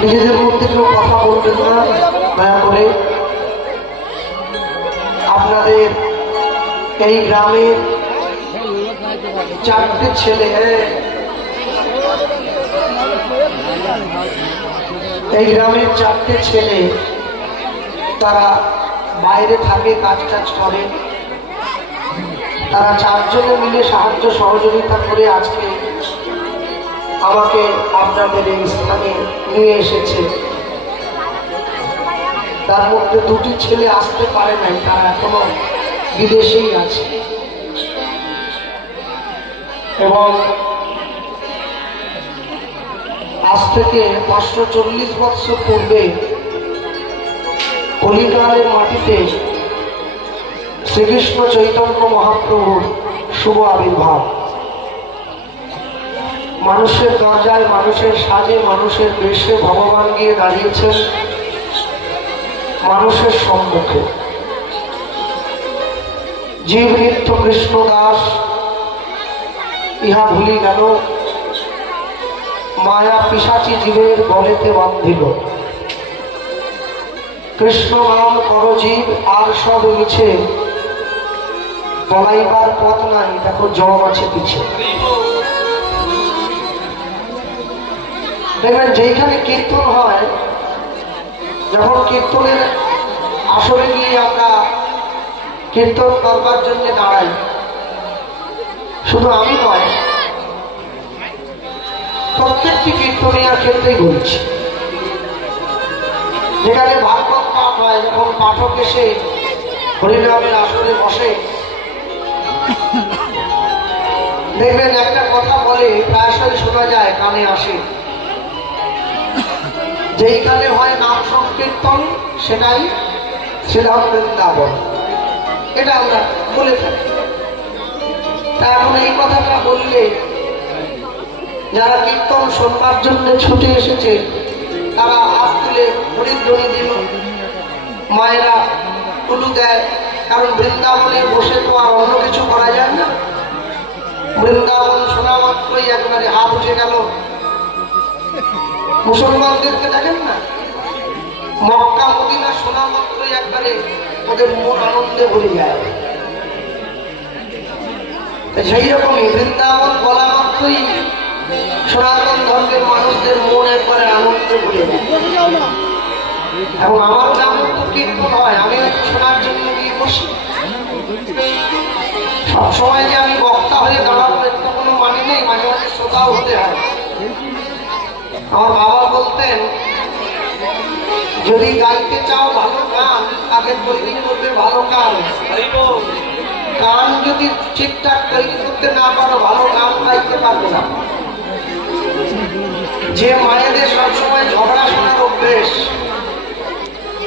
নিজেদের মধ্যে কেউ কথা বলবেন না দয়া করে। আপনাদের এই গ্রামের 4টে ছেলে, এই গ্রামের 4টে ছেলে, তারা বাইরে থাকে, কাজ টাজ করে। তারা 4 জনে মিলে সাহায্য সহযোগিতা করে আজকে আমাকে আপনাদের এই স্থানে নিয়ে এসেছে। তার মধ্যে 2টি ছেলে আসতে পারে নাই, তারা এখনো বিদেশেই আছে। এবং আজ থেকে 540 বছর পূর্বে কলিকালের মাটিতে শ্রীকৃষ্ণ চৈতন্য মহাপ্রভুর শুভ আবির্ভাব। মানুষের দরজায়, মানুষের সাজে, মানুষের বেশে ভগবান গিয়ে দাঁড়িয়েছেন মানুষের সম্মুখে। জীব নিত্য কৃষ্ণ দাস ইহা ভুলি গেল, মায়া পিশাচি জীবের গলেতে বান্ধিল। কৃষ্ণ নাম কর জীব আর সব মিছে, বলাইবার পথ নাই, দেখো জম আছে পিছে। দেখবেন যেখানে কীর্তন হয়, যখন কীর্তনের আসরে গিয়ে আমরা কীর্তন করবার জন্য দাঁড়াই, শুধু আমি নয়, প্রত্যেকটি কীর্তনিয়ার ক্ষেত্রেই বলছি। যেখানে ভাগবত পাঠ হয়, যখন পাঠক এসে হরিনামের আসরে বসে, দেখবেন একটা কথা বলে, প্রায়শই শোনা যায়, কানে আসে, যেইখানে হয় নাম সংকীর্তন সেটাই শ্রীধাম বৃন্দাবন। এটা আমরা বলে থাকি। তা এখন এই কথাটা বললে যারা কীর্তন শুনবার জন্য ছুটে এসেছে তারা হাত তুলে হরিধ্বনি দিল, মায়েরা টুলু দেয়। কারণ বৃন্দাবনে বসে তো আর অন্য কিছু করা যায় না। বৃন্দাবন শোনা মাত্রই একবারে হাত উঠে গেল। মুসলমানদেরকে দেখেন না, মক্কা মদিনা শোনা মাত্রই একবারে ওদের মন আনন্দে ভরে যায়। সেই রকমই বৃন্দাবন বলা মাত্রই সনাতন ধর্মের মানুষদের মন একবারে আনন্দে ভরে যায়। এবং আমার গ্রামে তো কীর্তন হয়, আমি শোনার জন্য গিয়ে বসি। সবসময় যে আমি বক্তা হয়ে দাঁড়াবো এর তো কোনো মানে নেই, মাঝে মাঝে শ্রোতাও হতে হয়। আমার বাবা বলতেন, যদি গাইতে চাও ভালো গান, আগে তৈরি করবে ভালো গান। গান যদি ঠিকঠাক তৈরি করতে না পারো, ভালো গান গাইতে পারবে না। যে মায়েদের সবসময় ঝগড়া শোনার অভ্যেস,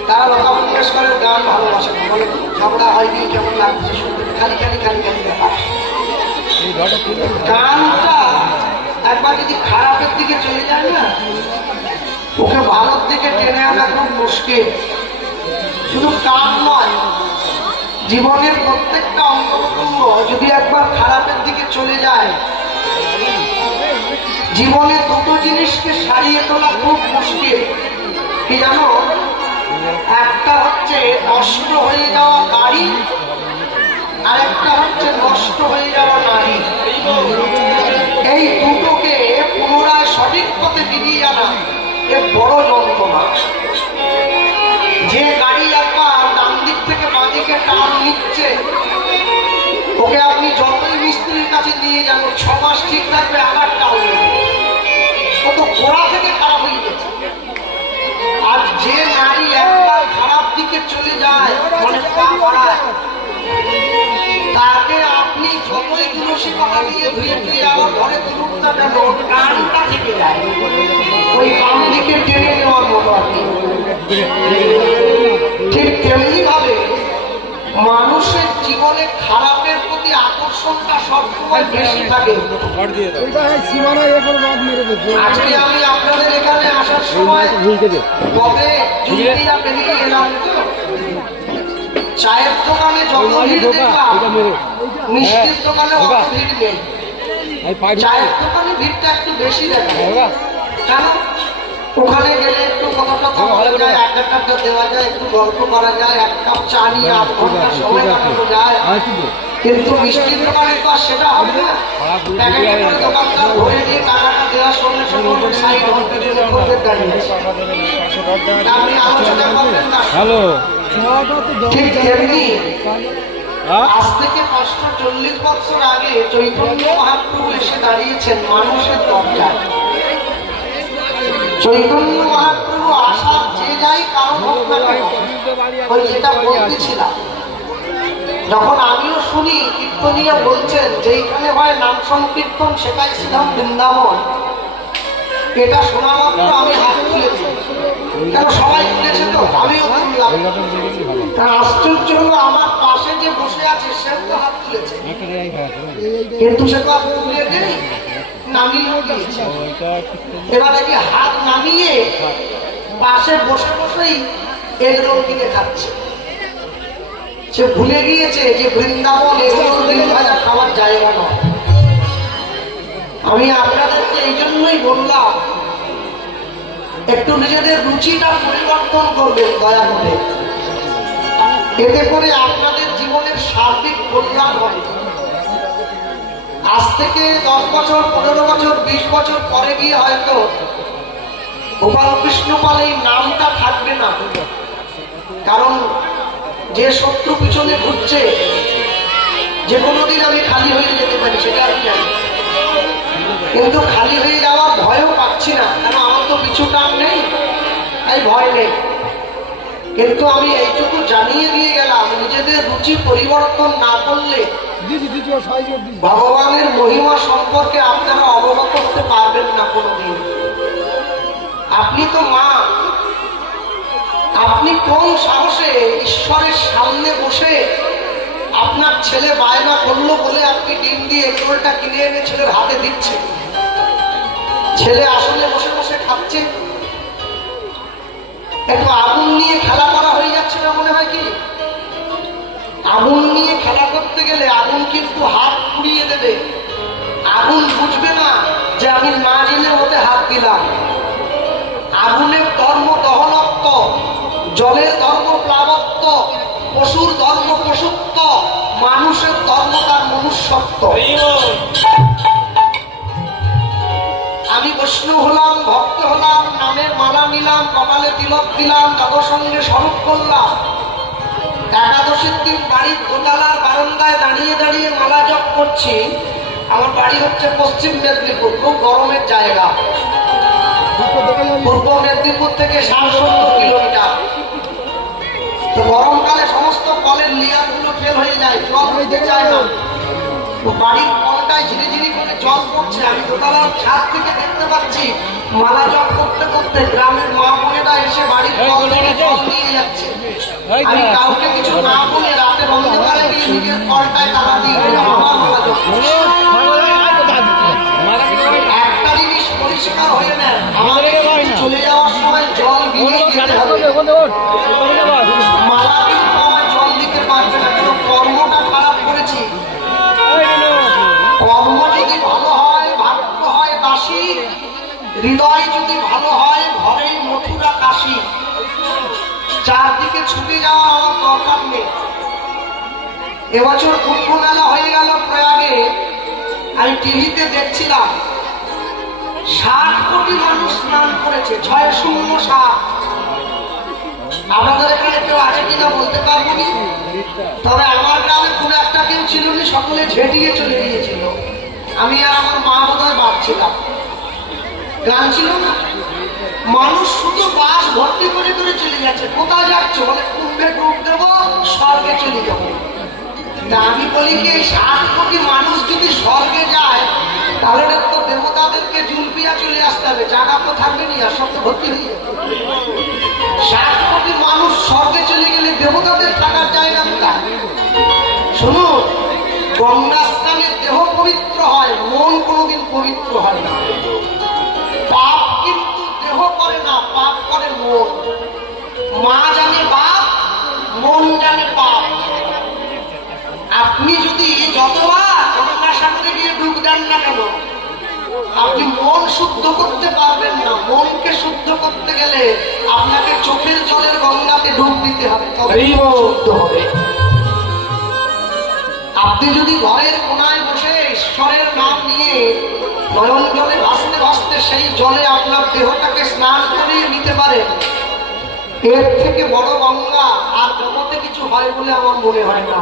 তারা লতা মঙ্গেশকরের গান ভালোবাসে না। বলে ঝগড়া হয়নি, কেমন লাগছে শুনতে, খালি খালি খালি খালি ব্যাপার। গানটা একবার যদি খারাপের দিকে চলে যায় না, ওকে ভালোর দিকে টেনে আনা খুব মুশকিল। শুধু কান নয়, জীবনের প্রত্যেকটা অঙ্গ প্রত্যঙ্গ যদি একবার খারাপের দিকে চলে যায়, জীবনে 2টো জিনিসকে সারিয়ে তোলা খুব মুশকিল। কি জানো? একটা হচ্ছে নষ্ট হয়ে যাওয়া গাড়ি, আর একটা হচ্ছে নষ্ট হয়ে যাওয়া নারী। এই দুটোকে পুনরায় সঠিক পথে ফিরিয়ে আনা এর বড় যন্ত্রণা। যে গাড়ি একবার ডান দিক থেকে বাঁ দিকে টান নিচ্ছে, ওকে আপনি যতই মিস্ত্রির কাছে নিয়ে যান, 6 মাস ঠিক থাকবে, আবার টান নেবে, ও তো গোড়া থেকে খারাপ হয়ে গেছে। আর যে নারী একবার খারাপ দিকে চলে যায়, মানে পা বাড়ায়, তাকে আপনি যতই তুলসী পাতা দিয়ে ধুয়ে ধুয়ে আবার ঘরে তুলুন না কেন, কানটা থেকে যায়, ওই বাম দিকে টেনে নেওয়ার মতো আর কি। ঠিক তেমনি ভাবে মানুষের জীবনে খারাপের প্রতি আকর্ষণটা সবসময় বেশি থাকে। আজকে আমি আপনাদের এখানে আসার সময় কবে জুড়িয়া বেরিয়ে গেলাম, তো চায়ের দোকানে যত ভিড় দেখলাম, মিষ্টির দোকানে অত ভিড় নেই। চায়ের দোকানে ভিড়টা একটু বেশি দেখা, কেন? ওখানে গেলে বলা যায়, একটা টাকা দেওয়া যায়, একটু গল্প করা যায়, এক কাপ চা নিয়ে 8 ঘন্টা সময় কাটানো যায়। কিন্তু মিষ্টির দোকানে তো আর সেটা হবে না। প্যাকেটে করে দোকানদার ভরে দিয়ে টাকাটা দেওয়ার সঙ্গে সঙ্গে সাইড হতে দাঁড়িয়ে আছে। আপনি আলোচনা করবেন না। ঠিক তেমনি আজ থেকে 540 বছর আগে চৈতন্য মহাপ্রভু এসে দাঁড়িয়েছেন মানুষের দরজায়। চৈতন্য মহাপ্রভু আসার যে যাই কারণ হোক না কেন, ওই যেটা বলতেছিলাম, যখন আমিও শুনি কীর্তনীয় বলছেন যেইখানে হয় নাম সংকীর্তন সেটাই ছিলাম বৃন্দাবন, এটা শোনা মাত্র আমি হাত তুলেছি। কেন সবাই তুলেছে তো আমিও তুললাম। কারণ আশ্চর্য হলো আমার পাশে যে বসে আছে সেও তো হাত তুলেছে, কিন্তু সে তো হাত তুলে নেই, নামিয়েও দিয়েছে। এবার দেখি হাত নামিয়ে পাশে বসে বসেই এগরোল কিনে খাচ্ছে। সে ভুলে গিয়েছে যে বৃন্দাবন এগরোল দিন ভাজা খাওয়ার জায়গা নয়। আমি আপনাদেরকে এই জন্যই বললাম একটু নিজেদের রুচিটা পরিবর্তন করবেন দয়া করে, এতে করে আপনাদের জীবনের সার্বিক কল্যাণ হবে। আজ থেকে 10 বছর 15 বছর 20 বছর পরে গিয়ে হয়তো গোপাল কৃষ্ণ পাল এই নামটা থাকবে না। কারণ যে শত্রু পিছনে ঘুরছে যে কোনো দিন আমি খালি হয়ে যেতে পারি, সেটা আমি জানি। কিন্তু খালি হয়ে যাওয়ার ভয়ও পাচ্ছি না, কেন আমার তো পিছু টান নেই, তাই ভয় নেই। কিন্তু আমি এইটুকু জানিয়ে দিয়ে গেলাম, নিজেদের রুচি পরিবর্তন না করলে ভগবানের মহিমা সম্পর্কে আপনারা অবগত করতে পারবেন না কোনোদিন। আপনি তো মা, আপনি কোন সাহসে ঈশ্বরের সামনে বসে আপনার ছেলে বায়না করলো বলে আপনি ডিম দিয়ে এগরোলটা কিনে এনে ছেলের হাতে দিচ্ছে, ছেলে আসলে বসে বসে খাচ্ছে। একটু আগুন নিয়ে খেলা করা হয়ে যাচ্ছে না মনে হয় কি? আগুন নিয়ে খেলা করতে গেলে আগুন কিন্তু হাত পুড়িয়ে দেবে। আগুন বুঝবে না যে আমি না জেনে ওতে হাত দিলাম। আগুনের ধর্ম দহনত্ব, জলের ধর্ম প্লাবত্ব, পশুর ধর্ম পশুত্ব, মানুষের ধর্ম তার মনুষ্যত্ব। আমি বৈষ্ণব হলাম, ভক্ত হলাম, নামের মালা নিলাম, কপালে তিলক দিলাম, তাদের সঙ্গে স্বরূপ করলাম, একাদশীর দিন বাড়ির দোতলার বারান্দায় দাঁড়িয়ে দাঁড়িয়ে মালা জপ করছি। আমার বাড়ি হচ্ছে পশ্চিম মেদিনীপুর, খুব গরমের জায়গা। পূর্ব মেদিনীপুর থেকে 60-70 কিলোমিটার। তো গরমকালে সমস্ত কলের লিয়ারগুলো ফেল হয়ে যায়, জল হইতে চায় না। বাড়ির কলটায় ঝিরি ঝিরি করে জল পড়ছে। আমি দোতলার ছাদ থেকে দেখতে পাচ্ছি মালা জপ করতে করতে গ্রামের মা বোনেরা এসে বাড়ির কল থেকে জল নিয়ে যাচ্ছে। আমি কাউকে কিছু না বলে রাতে অন্ধকারে গিয়ে নিজের কলটায় তালা দিয়ে আমার মালা জপ করছি। একটা জিনিস পরিষ্কার হয়ে নেন, আমাদের চলে যাওয়ার সময় জল দিয়ে যেতে হবে। মালা কিন্তু আমার জল দিতে পারবে না, কিন্তু কর্মটা খারাপ করেছি। কর্ম যদি ভালো হয়, ভাগ্য হয় বাসি, হৃদয় যদি ভালো হয়, ঘরে মথুরা কাশি। চারদিকে ছুটে যাওয়া আমার দরকার নেই। এবছর কুম্ভ মেলা হয়ে গেল প্রয়াগে। আমি টিভিতে দেখছিলাম 60 কোটি মানুষ স্নান করেছে, 607। আপনাদের এখানে কেউ আছে কিনা বলতে পারবো না, তবে আমার গ্রামে খুব একটা কেউ ছিল না, সকলে ঝেঁটিয়ে চলে গিয়েছিল। আমি আর আমার মা বোধহয় বাঁচছিলাম, গান ছিল না। মানুষ শুধু বাস ভর্তি করে করে চলে যাচ্ছে। কোথায় যাচ্ছ? বলে কুম্ভে ডুব দেবো, স্বর্গে চলে যাবো। তা আমি বলি কি, এই 60 কোটি মানুষ যদি স্বর্গে যায় তাহলে তো দেবতাদেরকে জুলপিয়া চলে আসতে হবে, জায়গা তো থাকবে নি, আর সব তো ভর্তি হয়ে যাবে। 60 কোটি মানুষ স্বর্গে চলে গেলে দেবতাদের থাকার জায়গা কোথায়? শুনুন, গঙ্গা স্নানে দেহ পবিত্র হয়, মন কোনোদিন পবিত্র হয় না। পাপ কিন্তু দেহ করে না, পাপ করে মন। মা জানে পাপ, মন জানে পাপ। আপনি যদি যতবার গঙ্গার সামনে গিয়ে ডুব দেন না কেন, আপনি মন শুদ্ধ করতে পারবেন না। মনকে শুদ্ধ করতে গেলে আপনাকে চোখের জলের গঙ্গাতে ডুব দিতে হবে, তবেই শুদ্ধ হবে। আপনি যদি ঘরের কোনায় বসে ঈশ্বরের নাম নিয়ে নয়ন জলে ভাসতে ভাসতে সেই জলে আপনার দেহটাকে স্নান করিয়ে নিতে পারেন, এর থেকে বড় গঙ্গা আর জগতে কিছু হয় বলে আমার মনে হয় না।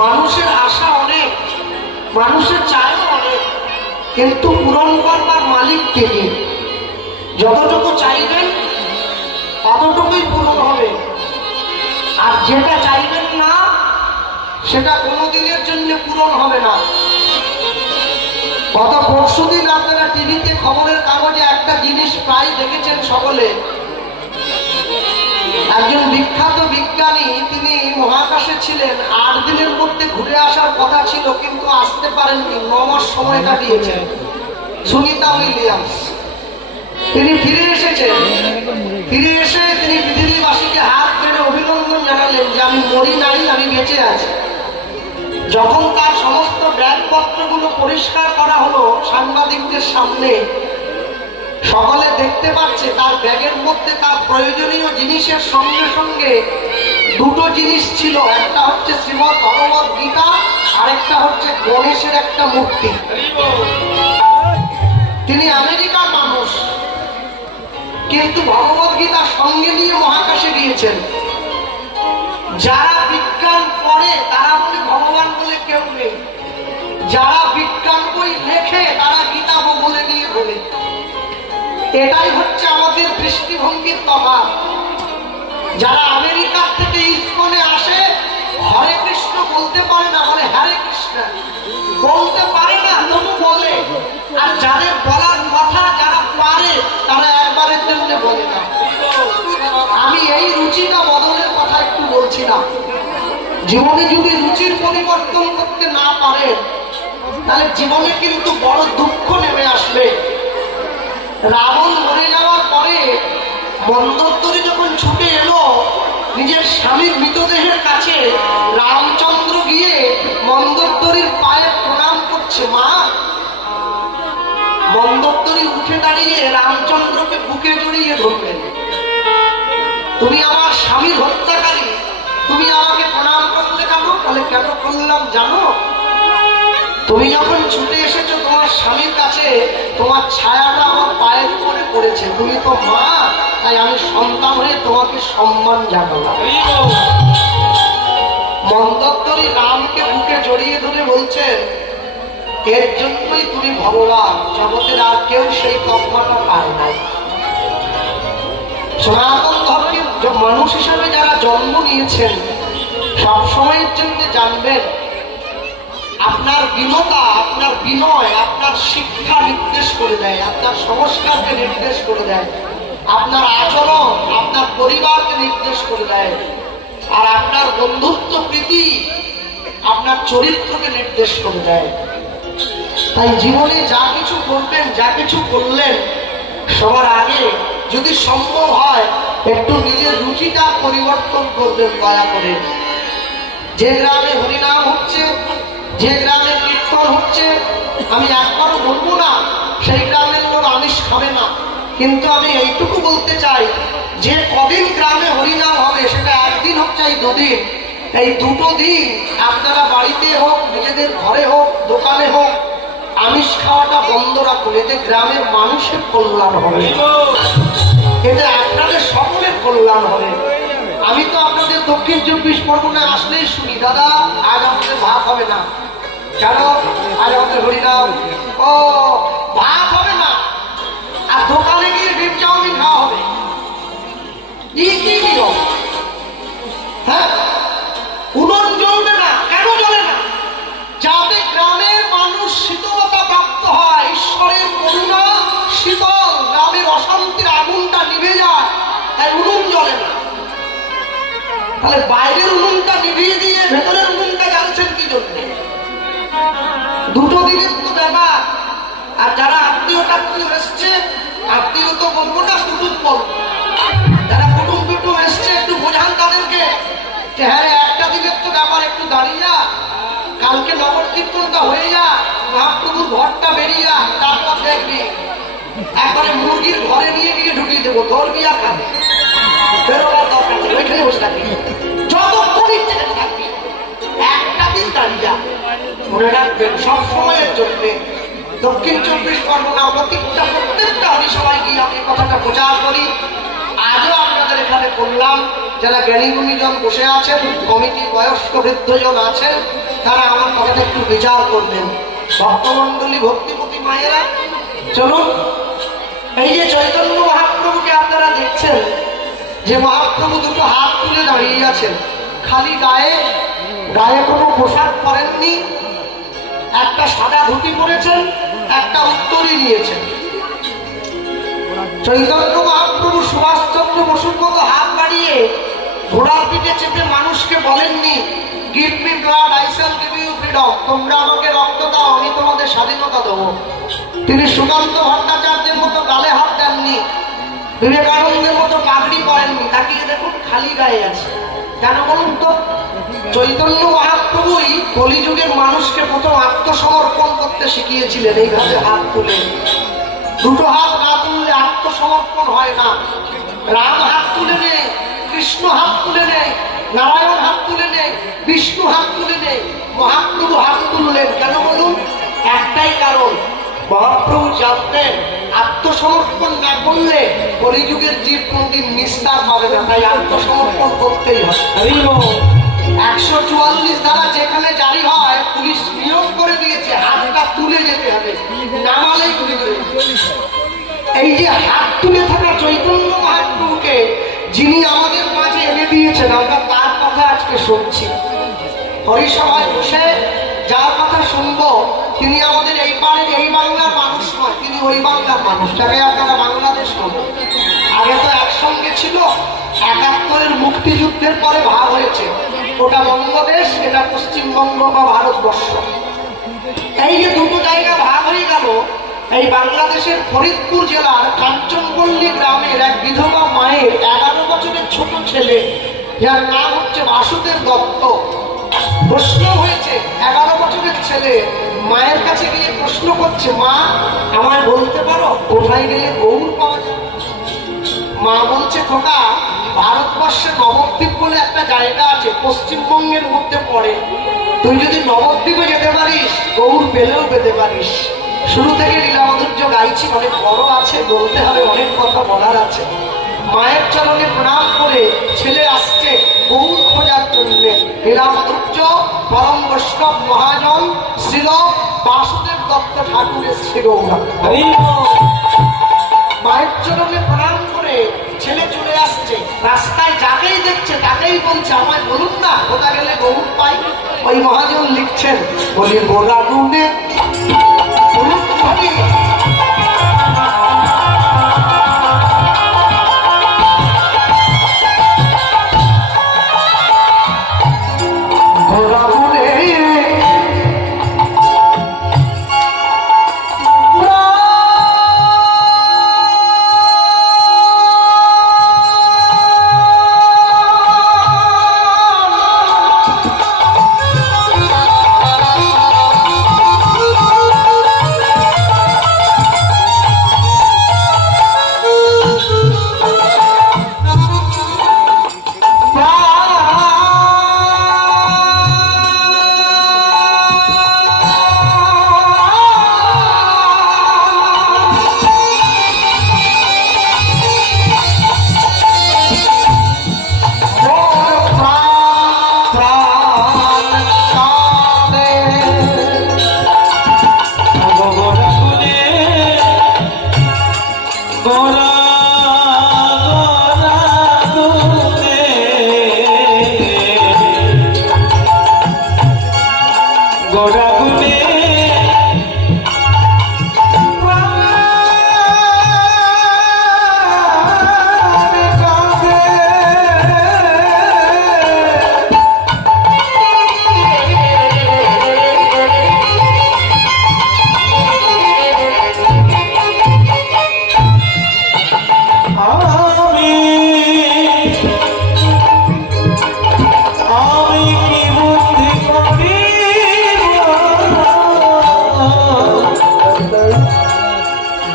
মানুষের আশা অনেক, মানুষের চায়ও অনেক, কিন্তু পূরণ করবার মালিক তিনি। যতটুকু চাইবেন ততটুকুই পূরণ হবে, আর যেটা চাইবেন না সেটা কোনোদিনের জন্য পূরণ হবে না। গত পরশুদিন আপনারা টিভিতে খবরের কাগজে একটা জিনিস প্রায় দেখেছেন সকলে। একজন বিখ্যাত বিজ্ঞানী, তিনি মহাকাশে ছিলেন, 8 দিনের মধ্যে ঘুরে আসার কথা ছিল কিন্তু আসতে পারেননি, 9 মাস সময় কাটিয়েছেন। সুনিতা উইলিয়ামস তিনি ফিরে এসেছেন। ফিরে এসে তিনি পৃথিবীবাসীকে হাত ধরে অভিনন্দন জানালেন যে আমি মরি নাই, আমি বেঁচে আছি। যখন তার সমস্ত ব্যাগপত্রগুলো পরিষ্কার করা হলো সাংবাদিকদের সামনে, সকলে দেখতে পাচ্ছে তার ব্যাগের মধ্যে তার প্রয়োজনীয় জিনিসের সঙ্গে সঙ্গে দুটো জিনিস ছিল, একটা হচ্ছে শ্রীমদ্ ভগবত গীতা, আরেকটা হচ্ছে গণেশের একটা মূর্তি। তিনি আমেরিকার মানুষ, কিন্তু ভগবত গীতার সঙ্গে নিয়ে মহাকাশে গিয়েছেন। যারা বিজ্ঞান পড়ে তারা বলে ভগবান বলে কেউ নেই, যারা বিজ্ঞান বই লেখে তারা গীতা বলে নিয়ে বলে। এটাই হচ্ছে আমাদের দৃষ্টিভঙ্গির তফাৎ। যারা আমেরিকার থেকে ইসকনে আসে, হরে কৃষ্ণ বলতে পারে না, বলে হরে কৃষ্ণ বলতে পারে না, তবু বলে। আর যাদের বলার কথা যারা পারে তারা একবারের জন্য বলে না। আমি এই রুচিটা বদলের কথা একটু বলছিলাম। জীবনে যদি রুচির পরিবর্তন করতে না পারে তাহলে জীবনে কিন্তু বড় দুঃখ নেমে আসবে। রাবণ মরে যাওয়ার পরে মন্দোদরী যখন ছুটে এলো নিজের স্বামীর মৃতদেহের কাছে, রামচন্দ্র গিয়ে মন্দোদরীর পায়ে প্রণাম করছে। মা, মন্দোদরী উঠে দাঁড়িয়ে রামচন্দ্রকে বুকে জড়িয়ে ধরলেন। তুমি আমার স্বামীর হত্যাকারী, তুমি আমাকে প্রণাম করলে কেন? বলে কেন করলাম জানো? তুমি যখন ছুটে এসেছো তোমার স্বামীর কাছে, তোমার ছায়াটা আমার পায়ের উপরে পড়েছে, তুমি তো মা, তাই আমি সন্তান হয়ে তোমাকে সম্মান জানালাম। মন্দোদরী রামকে বুকে জড়িয়ে ধরে বলছেন, এর জন্যই তুমি ভগবান, জগতের আর কেউ সেই তকমাটা পায় নাই। সনাতন ধর্মের মানুষ হিসাবে যারা জন্ম নিয়েছেন, সবসময়ের জন্য জানবেন আপনার বিনতা, আপনার বিনয়, আপনার শিক্ষা নির্দেশ করে দেয়, আপনার সংস্কারকে নির্দেশ করে দেয়, আপনার আচরণ আপনার পরিবারকে নির্দেশ করে দেয়, আর আপনার বন্ধুত্ব প্রীতি আপনার চরিত্রকে নির্দেশ করে দেয়। তাই জীবনে যা কিছু করবেন, যা কিছু করলেন, সবার আগে যদি সম্ভব হয় একটু নিজের রুচিটা পরিবর্তন করবেন দয়া করে। যে গ্রামে হরিনাম হচ্ছে, যে গ্রামে কীর্তন হচ্ছে, আমি একবারও বলবো না সেই গ্রামের লোক আমিষ খাবে না, কিন্তু আমি এইটুকু বলতে চাই যে কদিন গ্রামে হরিনাম হবে, সেটা একদিন হোক চাই 2 দিন, এই 2টো দিন আপনারা বাড়িতে হোক, নিজেদের ঘরে হোক, দোকানে হোক, আমিষ খাওয়াটা বন্ধ রাখুন। এতে গ্রামের মানুষের কল্যাণ হবে, এতে আপনাদের সকলের কল্যাণ হবে। আমি তো আপনাদের দক্ষিণ 24 পরগনায় আসলেই শুনি, দাদা আজ আমাদের ভাত হবে না, কেন? আজ আমাদের হরিনাম। ও, ভাত হবে না, আর দোকানে গিয়ে ডিম চাউমিন খাওয়া হবে, কি নিয়ম? হ্যাঁ, উনুন জ্বলবে না, কেন জ্বলে না? যাতে গ্রামের মানুষ শীতলতা প্রাপ্ত হয়, ঈশ্বরের করুণা শীতল, গ্রামের অশান্তির আগুনটা নিভে যায়, তাই উনুন জ্বলে না। তাহলে বাইরের উনুনটা নিভিয়ে দিয়ে ভেতরের উনুনটা জ্বালছেন কি জন্য? 2টো দিনের তো ব্যাপার। আর যারা আত্মীয় এসছে, আত্মীয় তো বলবো না, কুটুম বলবো, যারা কুটুম এসছে একটু বোঝান তাদেরকে যে হ্যাঁ একটা দিনের তো ব্যাপার, একটু দাঁড়িয়ে যা, কালকে নগর কীর্তনটা হয়ে যা, মহাপ্রভুর ঘরটা বেরিয়ে যা, তারপর দেখবি একবারে মুরগির ঘরে নিয়ে গিয়ে ঢুকিয়ে দেবো। দেবো, তোর বিয়া খাবে, বেরোবার দরকার নেই, ওইখানে বসে থাকবি, যতক্ষণ ইচ্ছে থাকবি, একটা দিন দাঁড়িয়ে যা। মনে রাখবেন সবসময়ের জন্য দক্ষিণ 24 পরগনা প্রত্যেকটা হরিসভায় গিয়ে আমি কথাটা প্রচার করি। আজও আপনাদের এখানে করলাম, যারা জ্ঞানী গুণীজন বসে আছেন, কমিটির বয়স্ক বৃদ্ধজন আছেন, তারা আমার কথাটা একটু বিচার করবেন। ভক্তমন্ডলী, ভক্তিপতি মায়েরা, চলুন। এই যে চৈতন্য মহাপ্রভুকে আপনারা দেখছেন, যে মহাপ্রভু দুটো হাত তুলে দাঁড়িয়ে আছেন, খালি গায়ে কোনো পোশাক পরেননি, একটা সাদা ধুতি পরেছেন, একটা উত্তরী নিয়েছেন। চৈতন্য মহাপ্রভু সুভাষচন্দ্র বসুর মতো হাত বাড়িয়ে ঘোড়ার পিঠে চেপে মানুষকে বলেননি, give me blood, I shall give you freedom, তোমরা আমাকে রক্ত দাও, আমি তোমাদের স্বাধীনতা দেবো। তিনি সুকান্ত ভট্টাচার্যের মতো গালে হাত দেননি, বিবেকানন্দের মতো পাগড়ি পরেননি, তাকিয়ে দেখুন খালি গায়ে আছে। কেন বলুন তো? চৈতন্য মহাপ্রভুই কলিযুগের মানুষকে প্রথম আত্মসমর্পণ করতে শিখিয়েছিলেন, এইভাবে হাত তুলে। দুটো হাত না তুললে আত্মসমর্পণ হয় না। রাম হাত তুলে নেয়, কৃষ্ণ হাত তুলে নেয়, নারায়ণ হাত তুলে নেয়, বিষ্ণু হাত তুলে নেয়, মহাপ্রভু হাত তুললেন। কেন বলুন? একটাই কারণ, মহাপ্রভু জানতেন আত্মসমর্পণ না করলে কলিযুগের জীব কোনদিন নিস্তার পাবে না, তাই আত্মসমর্পণ করতেই হবে। 144 ধারা যেখানে জারি হয়, পুলিশ নিয়োগ করে দিয়েছে হাতটা তুলে যেতে হবে, নামালেই গুলি করে। এই যে হাত তুলে থাকা চৈতন্য মহাপ্রভুকে যিনি আমাদের মাঝে এনে দিয়েছেন, আমরা তার কথা আজকে শুনছি। হরিসভায় বসে যার কথা শুনবো, তিনি আমাদের এই বাংলার মানুষ নয়, তিনি ওই বাংলার মানুষ, যাকে আপনারা বাংলাদেশ বলেন। আগে তো একসঙ্গে ছিল, ৭১-এর মুক্তিযুদ্ধের পরে ভাগ হয়েছে, ওটা বঙ্গদেশ, এটা পশ্চিমবঙ্গ বা ভারতবর্ষ। এই যে দুটো জায়গা ভাগ হয়ে গেল, এই বাংলাদেশের ফরিদপুর জেলার কাঞ্চনপল্লী গ্রামের এক বিধবা মায়ের 11 বছরের ছোট ছেলে, যার নাম হচ্ছে বাসুদেব দত্ত, প্রশ্ন হয়েছে। 11 বছরের ছেলে মায়ের কাছে গিয়ে প্রশ্ন করছে, মা আমায় বলতে পারো কোথায় গেলে গৌর পাওয়া যায়? মা বলছে, খোকা, ভারতবর্ষে নবদ্বীপ বলে একটা জায়গা আছে, পশ্চিমবঙ্গের মধ্যে পড়ে, তুই যদি নবদ্বীপে যেতে পারিস, গৌর পেলেও পেতে পারিস। শুরু থেকে লীলামাধুর্য গাইছি, অনেক বড় আছে, বলতে হবে, অনেক কথা বলার আছে। মায়ের চরণে প্রণাম করে ছেলে আসছে গৌর খোঁজার জন্য। লীলামাধুর্য পরম বৈষ্ণব মহাজন শ্রীল বাসুদেব দত্ত ঠাকুরের শ্রী গৌরা। মায়ের চরণে প্রণাম করে ছেলে চলে আসছে, রাস্তায় যাকেই দেখছে তাকেই বলছে, আমায় বলুন না কোথা গেলে গৌর পাই? ওই মহাজন লিখছেন, বলি গোরা গুনে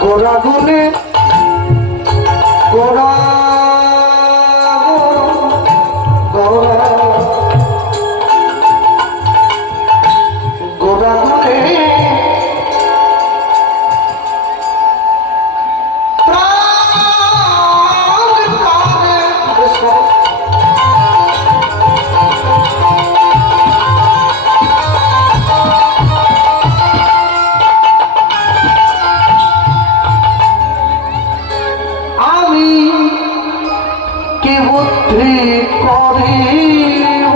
গোরা গুনে গোরা কি বুদ্ধি করিব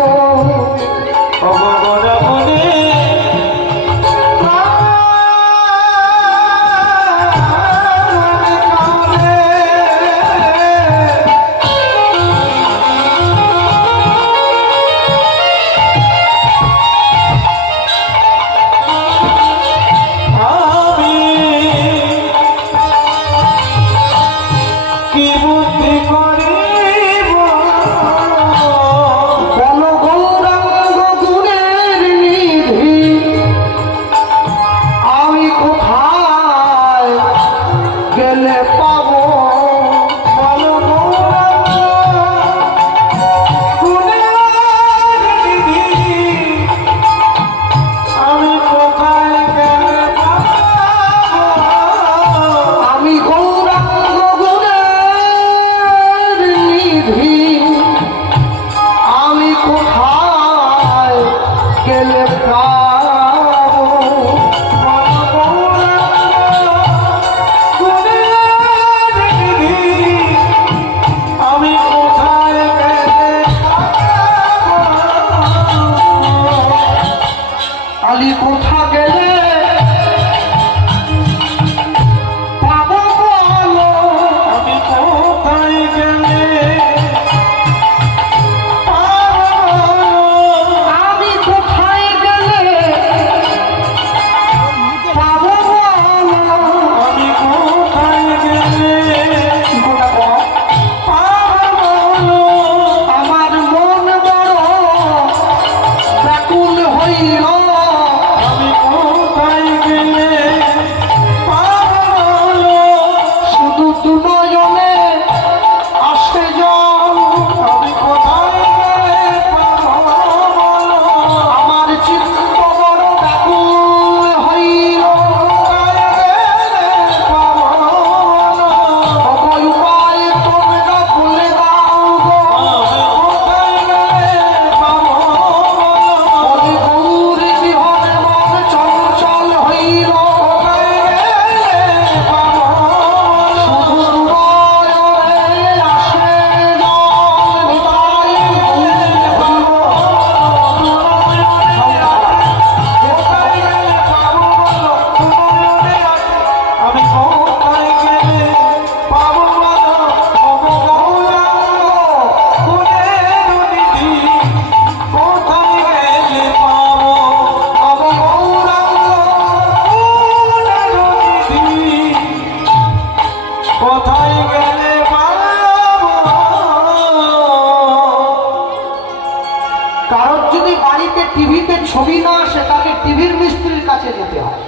ছবি না আসে তাকে টিভির মিস্ত্রির কাছে যেতে হয়।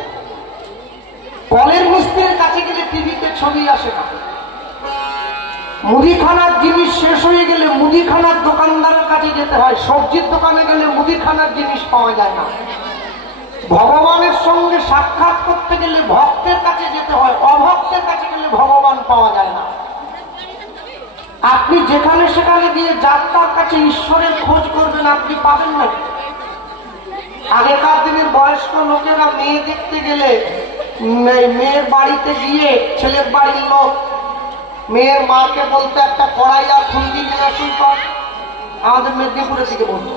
কলের মিস্ত্রির কাছে গেলে টিভিতে ছবি আসে না। মুদিখানার জিনিস শেষ হয়ে গেলে মুদিখানার দোকানদারের কাছে যেতে হয়। সবজির দোকানে গেলে মুদিখানার জিনিস পাওয়া যায় না। ভগবানের সঙ্গে সাক্ষাৎ করতে গেলে ভক্তের কাছে যেতে হয়। অভক্তের কাছে গেলে ভগবান পাওয়া যায় না। আপনি যেখানে সেখানে গিয়ে যাত্রার কাছে ঈশ্বরের খোঁজ করবেন, আপনি পাবেন না। আগেকার দিনের বয়স্ক লোকেরা মেয়ে দেখতে গেলে মেয়ের বাড়িতে গিয়ে ছেলের বাড়ির লোক মেয়ের মাকে বলতে একটা কড়াই আর খুন্তি নিয়ে আসুন। আমাদের মেদিনীপুরের দিকে বলতো,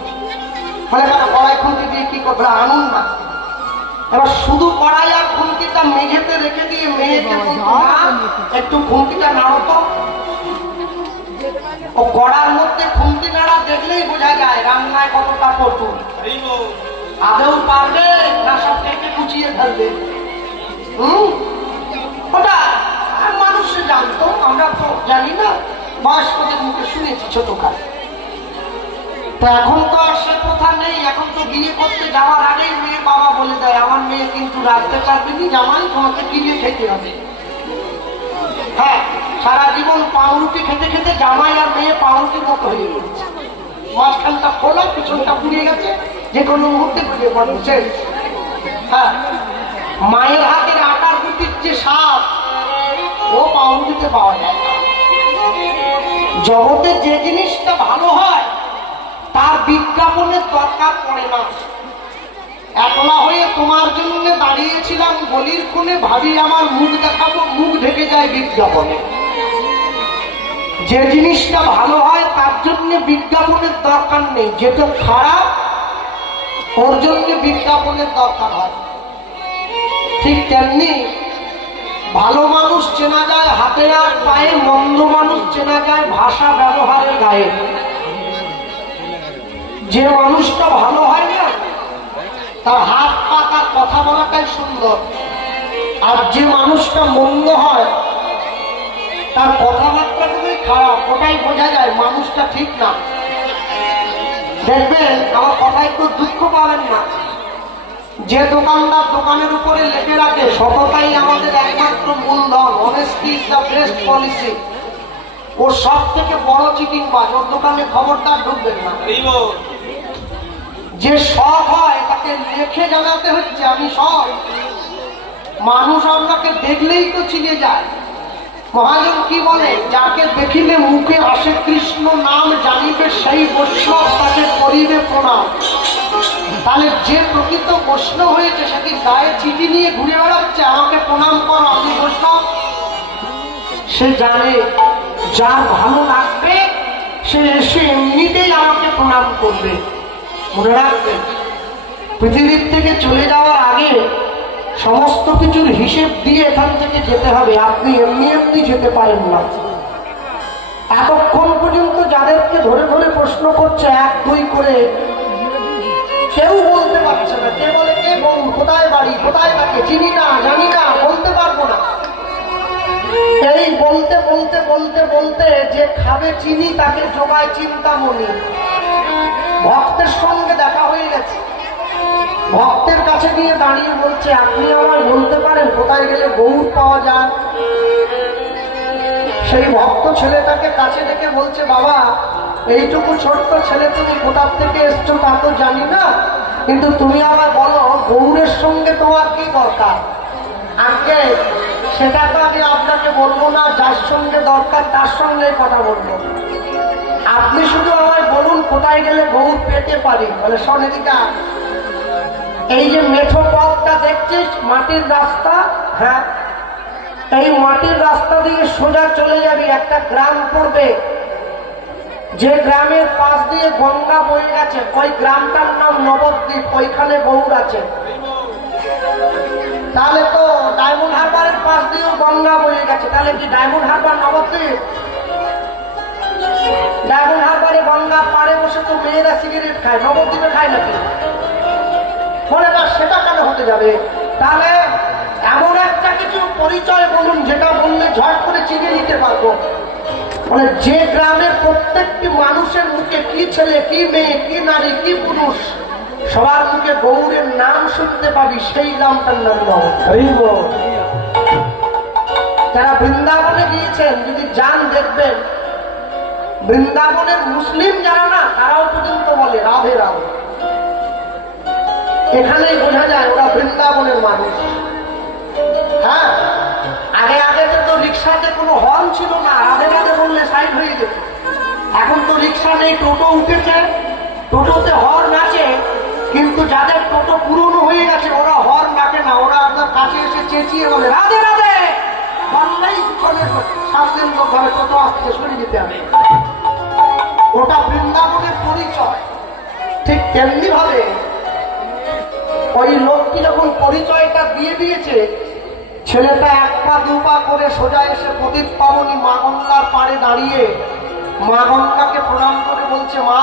ফলে কড়াই খুন্তি দিয়ে কি করবে, আনুন না। এবার শুধু কড়াই আর খুন্তিটা মেঝেতে রেখে দিয়ে মেয়েকে একটু খুন্তিটা নাড়তো। ও কড়ার মধ্যে খুন্তি নাড়া দেখলেই বোঝা যায় রান্নায় কতটা পটু। আদেও পারবে না সব কেটে কুচিয়ে ফেলবে। ওটা মানুষে জানতো, আমরা তো জানি না, বয়স্কদের মুখে শুনেছি ছোটখাটো। তো এখন তো আর সে কথা নেই। এখন তো বিয়ে করতে যাওয়ার আগেই মেয়ে বাবা বলে দেয়, আমার মেয়ে কিন্তু রাখতে পারবেনি, জামাই তোমাকে কিনে খেতে হবে। হ্যাঁ, সারা জীবন পাউরুটি খেতে খেতে জামাই আর মেয়ে পাউরুটির মতো হয়ে গেছে। মাঝখানটা খোলা, পিছনটা পুড়িয়ে গেছে, যে কোনো মুহূর্তে পুড়িয়ে পড়ছে। হ্যাঁ, মায়ের হাতের আটার গুটির যে স্বাদ ও পাউরুটিতে পাওয়া যায় না। জগতে যে জিনিসটা ভালো হয় তার বিজ্ঞাপনের দরকার পড়ে না। একলা হয়ে তোমার জন্য দাঁড়িয়েছিলাম গলির কোণে, ভাবি আমার মুখ দেখাবো, মুখ ঢেকে যায় বিজ্ঞাপনে। যে জিনিসটা ভালো হয় তার জন্য বিজ্ঞাপনের দরকার নেই, যেটা খারাপ ওর জন্য বিজ্ঞাপনের দরকার হয়। ঠিক তেমনি ভালো মানুষ চেনা যায় হাতে আর পায়ে, মন্দ মানুষ চেনা যায় ভাষা ব্যবহারের গায়ে। যে মানুষটা ভালো হয় না তার হাত পা তার কথা বলাটাই সুন্দর, আর যে মানুষটা মন্দ হয় তার কথাবার্তা খুবই খারাপ, ওটাই বোঝা যায় মানুষটা ঠিক না। দেখবেন, আমার কথা একটু দুঃখ পাবেন না, যে দোকানদার দোকানের উপরে লিখে রাখে সততাই আমাদের একমাত্র মূলধন, honesty is the best policy, ওর সব থেকে বড় চিটিংবাজ, ওর দোকানে খবরদার ঢুকবেন না। যে সৎ হয় তাকে লিখে জানাতে হচ্ছে আমি সৎ, মানুষ আপনাকে দেখলেই তো চিনে যায়। মহাজন কি বলে, যাকে দেখিলে মুখে আসে কৃষ্ণ নাম, জানিবে সেই বৈষ্ণব তাকে করিবে প্রণাম। তাহলে যে প্রকৃত বৈষ্ণব হয়েছে সে কি গায়ে চিঠি নিয়ে ঘুরে বেড়াচ্ছে আমাকে প্রণাম করো আমি বৈষ্ণব? সে জানে যার ভালো লাগবে সে এসে এমনিতেই আমাকে প্রণাম করবে। মনে রাখবেন, পৃথিবীর থেকে চলে যাওয়ার আগে সমস্ত কিছুর হিসেব দিয়ে এখান থেকে যেতে হবে, আপনি এমনি এমনি যেতে পারেন না। এতক্ষণ পর্যন্ত যাদেরকে ধরে ধরে প্রশ্ন করছে এক দুই করে, কেউ বলতে পারছে না। কে বলে, কে বল, কোথায় বাড়ি, কোথায় থাকে, চিনি না, জানি না, বলতে পারবো না। এই বলতে বলতে বলতে বলতে যে খাবে চিনি তাকে জোগায় চিন্তামণি। ভক্তের সঙ্গে দেখা হয়ে গেছে, ভক্তের কাছে গিয়ে দাঁড়িয়ে বলছে, আপনি আমায় বলতে পারেন কোথায় গেলে গৌর পাওয়া যায়? সেই ভক্ত ছেলেটাকে কাছে ডেকে বলছে, বাবা এইটুকু ছোট্ট ছেলে, তুমি কোথা থেকে এসছো তা তো জানি না, কিন্তু তুমি আমায় বলো গৌরের সঙ্গে তোমার কি দরকার? আগে সেটা তো আমি আপনাকে বলবো না, যার সঙ্গে দরকার তার সঙ্গে কথা বলবো। আপনি শুধু আমায় বলুন কোথায় গেলে গৌর পেতে পারি। বলে, শোন এদিকে, এই যে মেঠো পথটা দেখছিস, মাটির রাস্তা, হ্যাঁ, এই মাটির রাস্তা দিয়ে সোজা চলে যাবি, একটা গ্রাম পড়বে, যে গ্রামের পাশ দিয়ে গঙ্গা বয়ে গেছে, ওই গ্রামটার নাম নবদ্বীপ, ওইখানে গৌর আছে। তাহলে তো ডায়মন্ড হারবারের পাশ দিয়েও গঙ্গা বয়ে গেছে, তাহলে কি ডায়মন্ড হারবার নবদ্বীপ? ডায়মন্ড হারবারে গঙ্গা পাড়ে বসে তো মেয়েরা সিগারেট খায়, নবদ্বীপে খায় নাকি? বলে না, সেটা কেন হতে যাবে? তাহলে এমন একটা কিছু পরিচয় বলুন যেটা বললে ঝট করে চিনে নিতে পারবো। মানে যে গ্রামের প্রত্যেকটি মানুষের মুখে কি ছেলে, কি মেয়ে, কি নারী, কি পুরুষ, সবার মুখে গৌরের নাম শুনতে পাবি, সেই গ্রামটার নাম নবদ্বীপ। যারা বৃন্দাবনে গিয়েছেন যদি যান দেখবেন, বৃন্দাবনের মুসলিম যারা না তারাও পর্যন্ত বলে রাধে রাধে। এখানেই বোঝা যায় ওরা বৃন্দাবনের মানুষ। হ্যাঁ, আগে আগে তো রিক্সাতে কোনো হর্ন ছিল না, রাধে রাধে বললে সাইড হয়ে যেত। এখন তো রিক্সা নেই, টোটো উঠেছে, টোটোতে হর্ন আছে, কিন্তু যাদের টোটো পুরনো হয়ে গেছে ওরা হর্ন ডাকে না, ওরা আপনার কাছে এসে চেঁচিয়ে বলে রাধে রাধে, বললেই সামনের লোক ভাবে টোটো আসতে সরে যেতে হবে। ওটা বৃন্দাবনের পরিচয়। ঠিক তেমনি ভাবে ওই লোকটি যখন পরিচয়টা দিয়ে দিয়েছে, ছেলেটা এক পা দু পা করে সোজা এসে পতিত পাবনী মা গঙ্গার পাড়ে দাঁড়িয়ে মা গঙ্গাকে প্রণাম করে বলছে, মা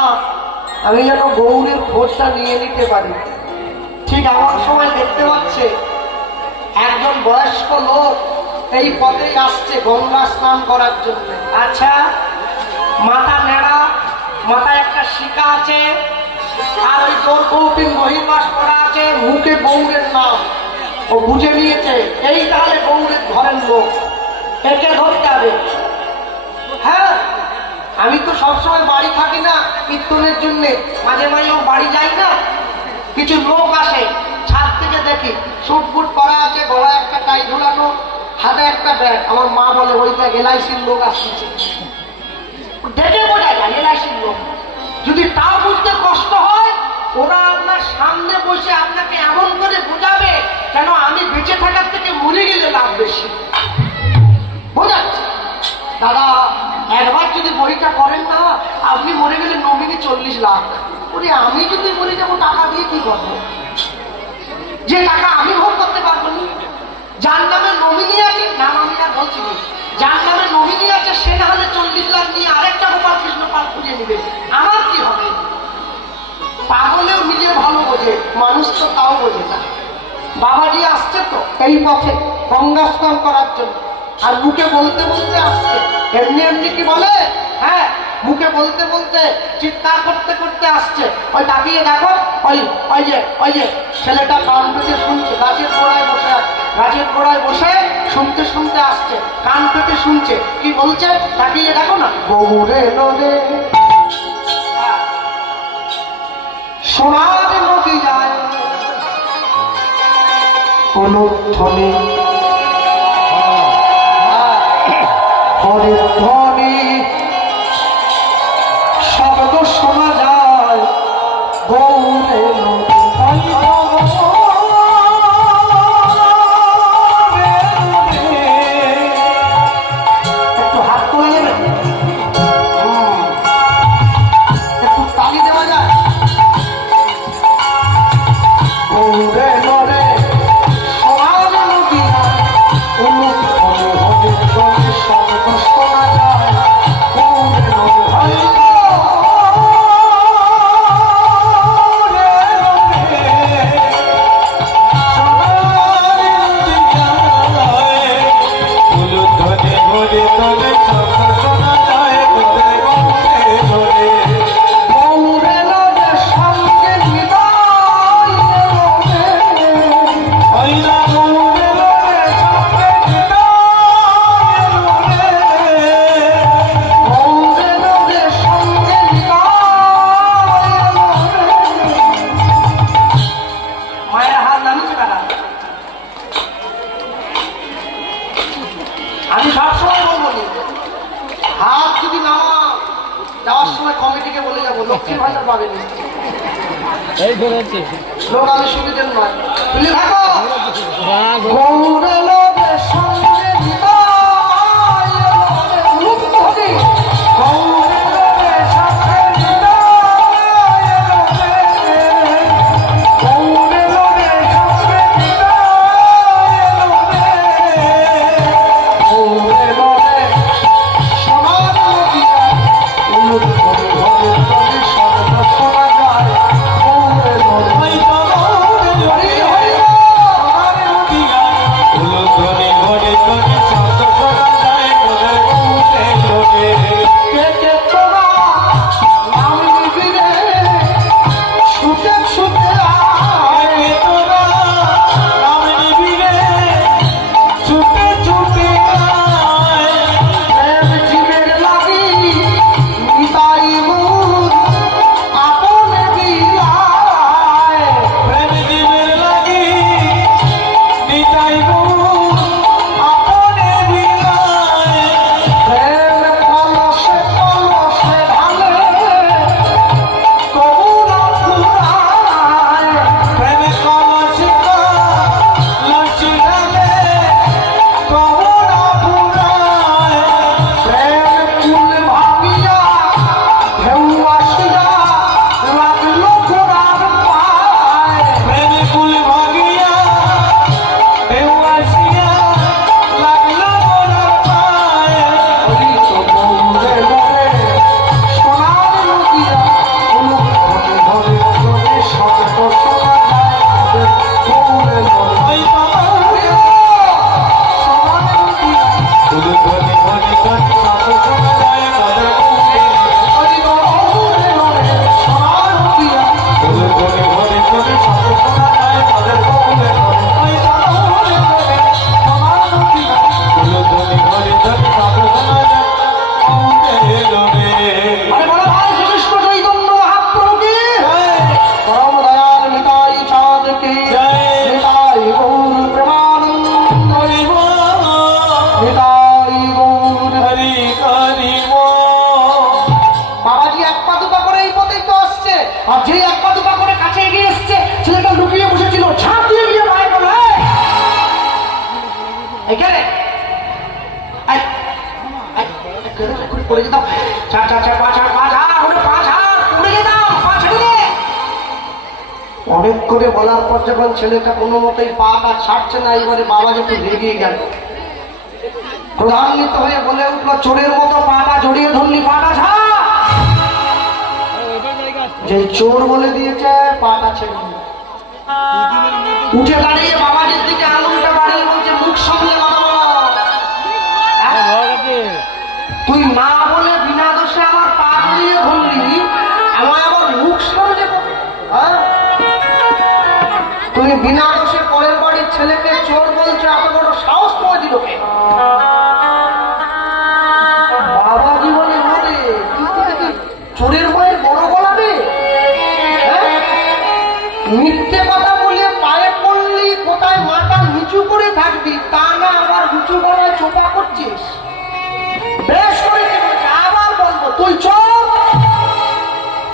আমি যেন গৌরের খোঁজটা নিয়ে নিতে পারি। ঠিক এমন সময় দেখতে পাচ্ছে একজন বয়স্ক লোক এই পথেই আসছে গঙ্গা স্নান করার জন্য। আচ্ছা, মাথা নেড়া, মাথায় একটা শিকা আছে, আর ওই তোর কৌপিন মহিমাস করা আছে, মুখে গৌরের নাম। ও বুঝে নিয়েছে এই তাহলে গৌরের ঘরের লোক, একে ধরতে হবে। হ্যাঁ, আমি তো সবসময় বাড়ি থাকি না কীর্তনের জন্য, মাঝে মাঝেও বাড়ি যাই না, কিছু লোক আসে, ছাদ থেকে দেখি সুট ফুট করা আছে, গলায় একটা টাই ঝুলানো, হাতে একটা ব্যাগ। আমার মা বলে ওইটা এলআইসির লোক আসছে, দেখে বোঝা যায় এলআইসির লোক। যদি তাও বুঝতে কষ্ট হয়, ওরা আপনার সামনে বসে আপনাকে এমন করে বোঝাবে যেন আমি বেঁচে থাকার থেকে মরে গেলে লাভ বেশি। বোঝাচ্ছে, দাদা একবার যদি বইটা করেন না, আপনি মরে গেলে নমিনি 40 লাখ। ওরে আমি যদি মরে যাবো টাকা দিয়ে কি করবো? যে টাকা আমি ভোগ করতে পারবো না। যার নামে নমিনি আছে, নাম আমি আর বলছি না, যার নামে নমিনি আছে সে না হলে 40 লাখ নিয়ে আরেকটা গোপাল কৃষ্ণ পাল খুঁজে নিবে, আমার কি হবে? পাগলেও নিজে ভালো বোঝে, মানুষ তো তাও বোঝে না। বাবাজি আসছে তো এই পথে গঙ্গা স্নান করার জন্য, আর মুখে বলতে বলতে আসছে। এমনি এমনি কি বলে? হ্যাঁ, মুখে বলতে বলতে চিৎকার করতে করতে আসছে। ওই তাকিয়ে দেখো, ওই যে ছেলেটা কান পেতে শুনছে, গাছের গোড়ায় বসে আছে, গাছের গোড়ায় বসে শুনতে শুনতে আসছে, কান পেতে শুনছে। কি বলছে তাকিয়ে দেখো না, গৌরে নরে সোনার নদী যায় অনুধ্বনি হরিধ্বনি শব্দ শোনা যায় গৌরে একটু হাত তুলে নেবেন, একটু তালি দেওয়া যায়। গৌরে নরে সোনার নদী অনুধ্বনি হরিধ্বনি শব্দ শোনা যায় গৌরে নরে। আমি সবসময় বলবো হাত যদি নামা যাওয়ার সময় কমিটিকে বলে যাবো লক্ষ্মীর ভাষা পাবেন লোক আমি সুবিধের নয়, তুলে থাকো। গৌরে লোকের সঙ্গে নিতাই অনুধ্বনি, গৌরে লোকের সঙ্গে নিতাই গৌরে লোকের সঙ্গে আর যে এক পা দুপা করে কাছে এগিয়ে এসছে, ছেলেটা লুকিয়ে বসেছিল, ঝাঁপ দিয়ে গিয়ে মায়ের বলে এখানে পড়ে যেতাম, চা চা চা পা ছাড় পা ছাড় ওরে পা ছাড় পড়ে যেতাম, পা ছেড়ে। অনেক করে বলার পর যখন ছেলেটা কোনো মতেই পাটা ছাড়ছে না, এবারে বাবা যখন রেগে গেল, ক্রোধান্বিত হয়ে বলে উঠলো, চোরের মতো পাটা জড়িয়ে ধরলি, পাটা ছাড়। যে চোর বলে দিয়েছে পাটা ছেড়ে উঠে দাঁড়িয়ে বাবাজির দিকে আঙুলটা বাড়িয়ে বলছে, মুখ সামলে কথা বলো। তুই মা বলে বিনা দোষে আমার পা জড়িয়ে ধরলি, আমার আবার মুখ সামলে তুই বিনা দোষে পরের বাড়ির ছেলেকে চোর বলছে, এত বড় সাহস করে দিল কে? বাবা জীবনে বলে চোরের বইয়ের বড় গলাবে, মিথ্যে কথা বলে পায়ে পড়লি, কোথায় মাথা নিচু করে থাকবি, তা না আবার উঁচু গলায় চোপা করছিস। বেশ করেছি, আবার বলবো, তুই চোর,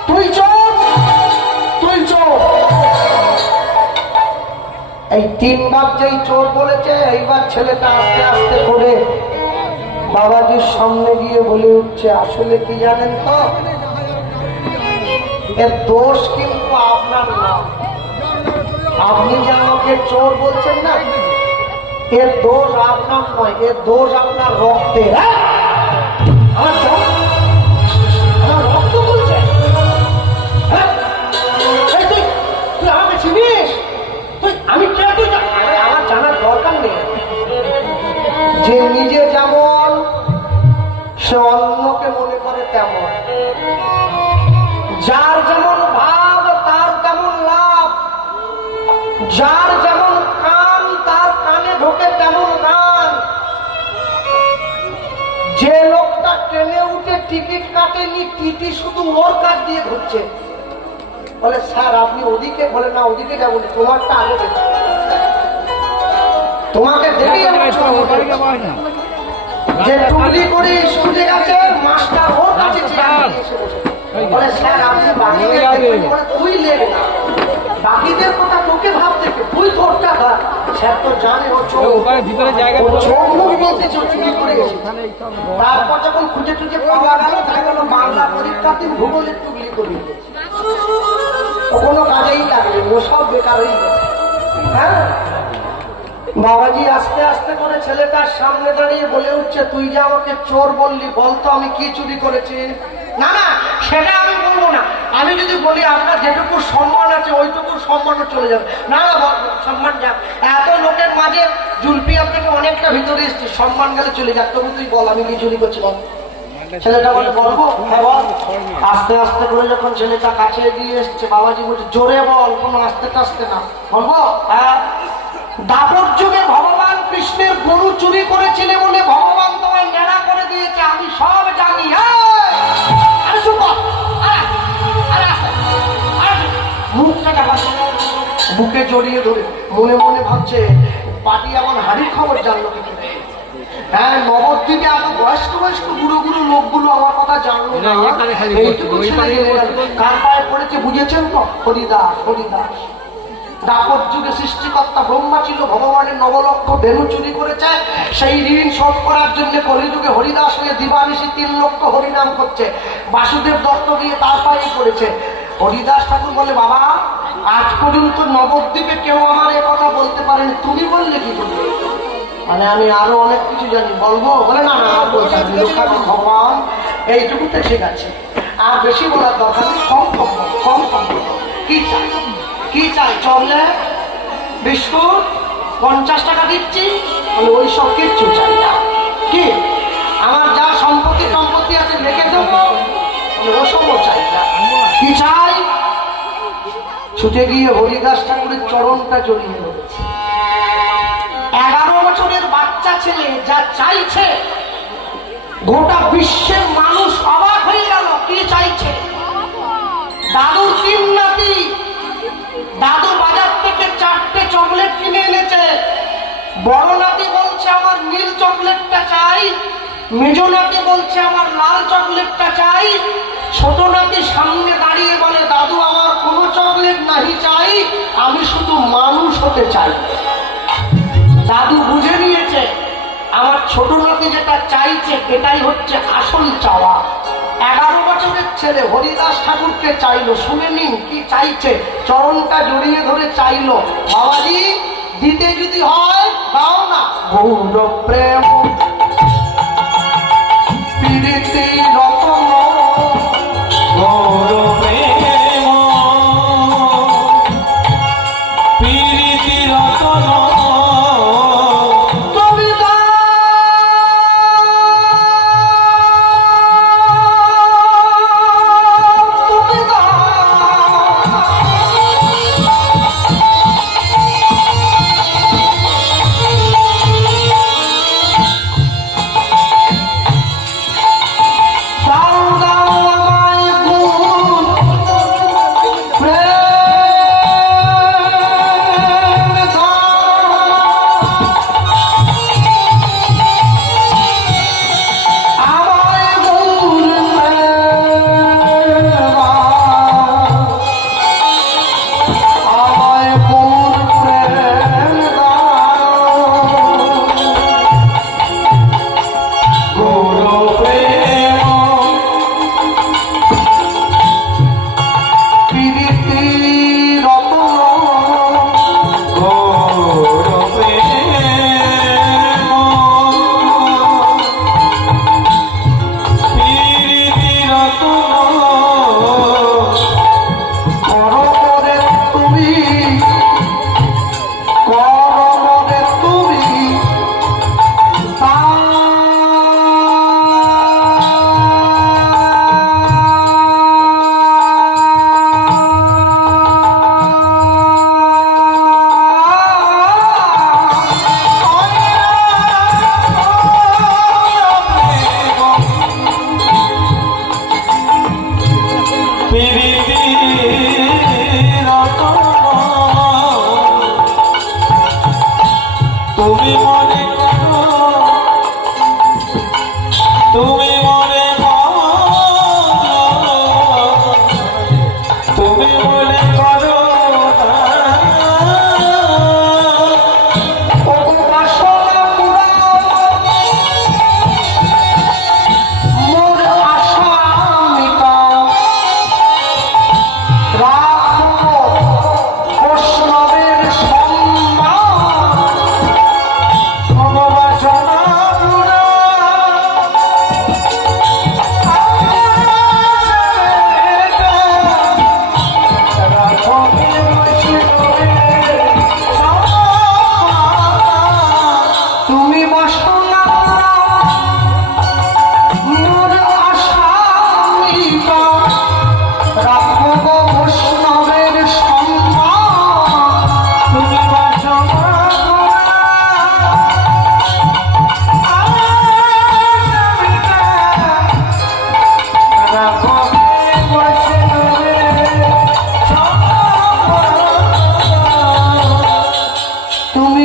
তুই চোর, তুই চোর। এই তিনবার যেই চোর বলেছে, এইবার ছেলেটা আস্তে আস্তে করে বাবাজির সামনে গিয়ে বলে উঠছে, আসলে কি জানেন তো, এর দোষ কিন্তু আপনার না। আপনি যে আমাকে চোর বলছেন না, এর দোষ আপনার নয়, এর দোষ আপনার রক্তের। আমার রক্ত বলছে, তুই আমাকে চিনিস? তুই আমি কে? তুই আমার জানার দরকার নেই। যে নিজে যেমন সে অন্যকে মনে করে তেমন, যার যেমন ভাব তার তেমন লাভ, যার যেমন কান তার কানে ঢোকে তেমন গান। যে লোকটা ট্রেনে উঠে টিকিট কাটেনি, টিটি শুধু ওর কাজ দিয়ে ঘুরছে, বলে স্যার আপনি ওদিকে, বলে না ওদিকে যাবো, তোমারটা আগে দেখো, তোমাকে দেখে যে টুকলি করে স্কুলে গেছে মাস্টার ওর কাছে বলে স্যার আপনি তুই লেগে না, বাকিদের কথা তোকে ভাবতে, তুই তোরটা ধর। স্যার তো জানে ও তারপর যখন খুঁজে টুজে পাওয়া গেল, দেখা গেল বাংলা পরীক্ষাতে ভূগোলের টুকলি করি, ও কোনো কাজেই লাগবে, ও সব বেকার হয়ে গেছে। হ্যাঁ, বাবাজি আস্তে আস্তে করে ছেলেটার সামনে দাঁড়িয়ে বলে উঠছে, তুই যে আমাকে চোর বললি, বলতো আমি কি চুরি করেছি? না না, সেটা আমি বলবো না। আমি যদি বলি আপনার যেটুকু সম্মান আছে ওইটুকু সম্মানও চলে যাবে। না না, সম্মান যাক, এত লোকের মাঝে জুলপি আপনাকে অনেকটা ভিতরে এসছে, সম্মান গেলে চলে যাক, তবু তুই বল আমি কি চুরি করছি বল। ছেলেটা বলে বলবো, হ্যাঁ বল। আস্তে আস্তে করে যখন ছেলেটা কাছে এগিয়ে এসছে, বাবাজি বলছে জোরে বল, কোনো আস্তে টাস্তে না, বলবো। হ্যাঁ, দাপর যুগে ভগবান কৃষ্ণের গরু চুরি করেছিলে বলে ভগবান তোমায় নেড়া করে দিয়েছে, আমি সব জানি। বুকে জড়িয়ে ধরে মনে মনে ভাবছে, পাটি আমার হাড়ির খবর জানলো কি করে? হ্যাঁ, নবদ্বীপে এত বয়স্ক বয়স্ক বুড়ো বুড়ো লোকগুলো আমার কথা জানলো না, এইটুকু কার পায়ে পড়েছে বুঝেছেন তো? হরিদাস, হরিদাস। দাপর যুগে সৃষ্টিকর্তা ব্রহ্মা ছিল, ভগবানের নবলক্ষ ধেনু চুরি করেছে, সেই ঋণ শোধ করার জন্য কলিযুগে হরিদাস হয়ে দিবানিশি 3 লক্ষ হরিনাম করছে। বাসুদেব দত্ত দিয়ে তার পায়ে পড়েছে। হরিদাস ঠাকুর বলে, বাবা আজ পর্যন্ত নবদ্বীপে কেউ আমার এ কথা বলতে পারেনি, তুমি বললে কি করবে? মানে আমি আরো অনেক কিছু জানি, বলবো? বলে না না, ভগবান এইটুকুতে ঠিক আছে, আর বেশি বলার দরকার নেই, কম কম কম কম। কি চাই, কি চাই? চলে বিস্কুট 50 টাকা দিচ্ছি, মানে ওই সব কিচ্ছু চাই না। কি আমার যা সম্পত্তি আছে রেখে দেবো, ওসবও চাই না। কি চাই? ছুটে গিয়ে হরিদাস ঠাকুরের চরণটা জড়িয়ে ধরেছে। 11 বছরের বাচ্চা ছেলে যা চাইছে, গোটা বিশ্বের মানুষ অবাক হয়ে গেল। কি চাইছে? দাদুর 3 নাতি, দাদু বাজার থেকে 4টে চকলেট কিনে এনেছে। বড় নাতি বলছে আমার নীল চকলেটটা চাই, মেজ নাতি বলছে আমার লাল চকলেটটা চাই, ছোট নাতি সামনে দাঁড়িয়ে বলে দাদু আমার কোনো চকলেট নাহি চাই, আমি শুধু মানুষ হতে চাই। দাদু বুঝে নিয়েছে আমার ছোট নাতি যেটা চাইছে এটাই হচ্ছে আসল চাওয়া। 11 বছরের ছেলে হরিদাস ঠাকুরকে চাইলো, শুনে নিন কি চাইছে, চরণটা জড়িয়ে ধরে চাইলো, বাবাজি দিতে যদি হয় দাও না। গৌর প্রেম প্রীতি রতন, গৌর প্রেম প্রীতি রতন, তুমি মনে করো, তুমি মনে করো, তুমি মনে করো মোর আশা মিটাও, রাখো বৈষ্ণবের তুমি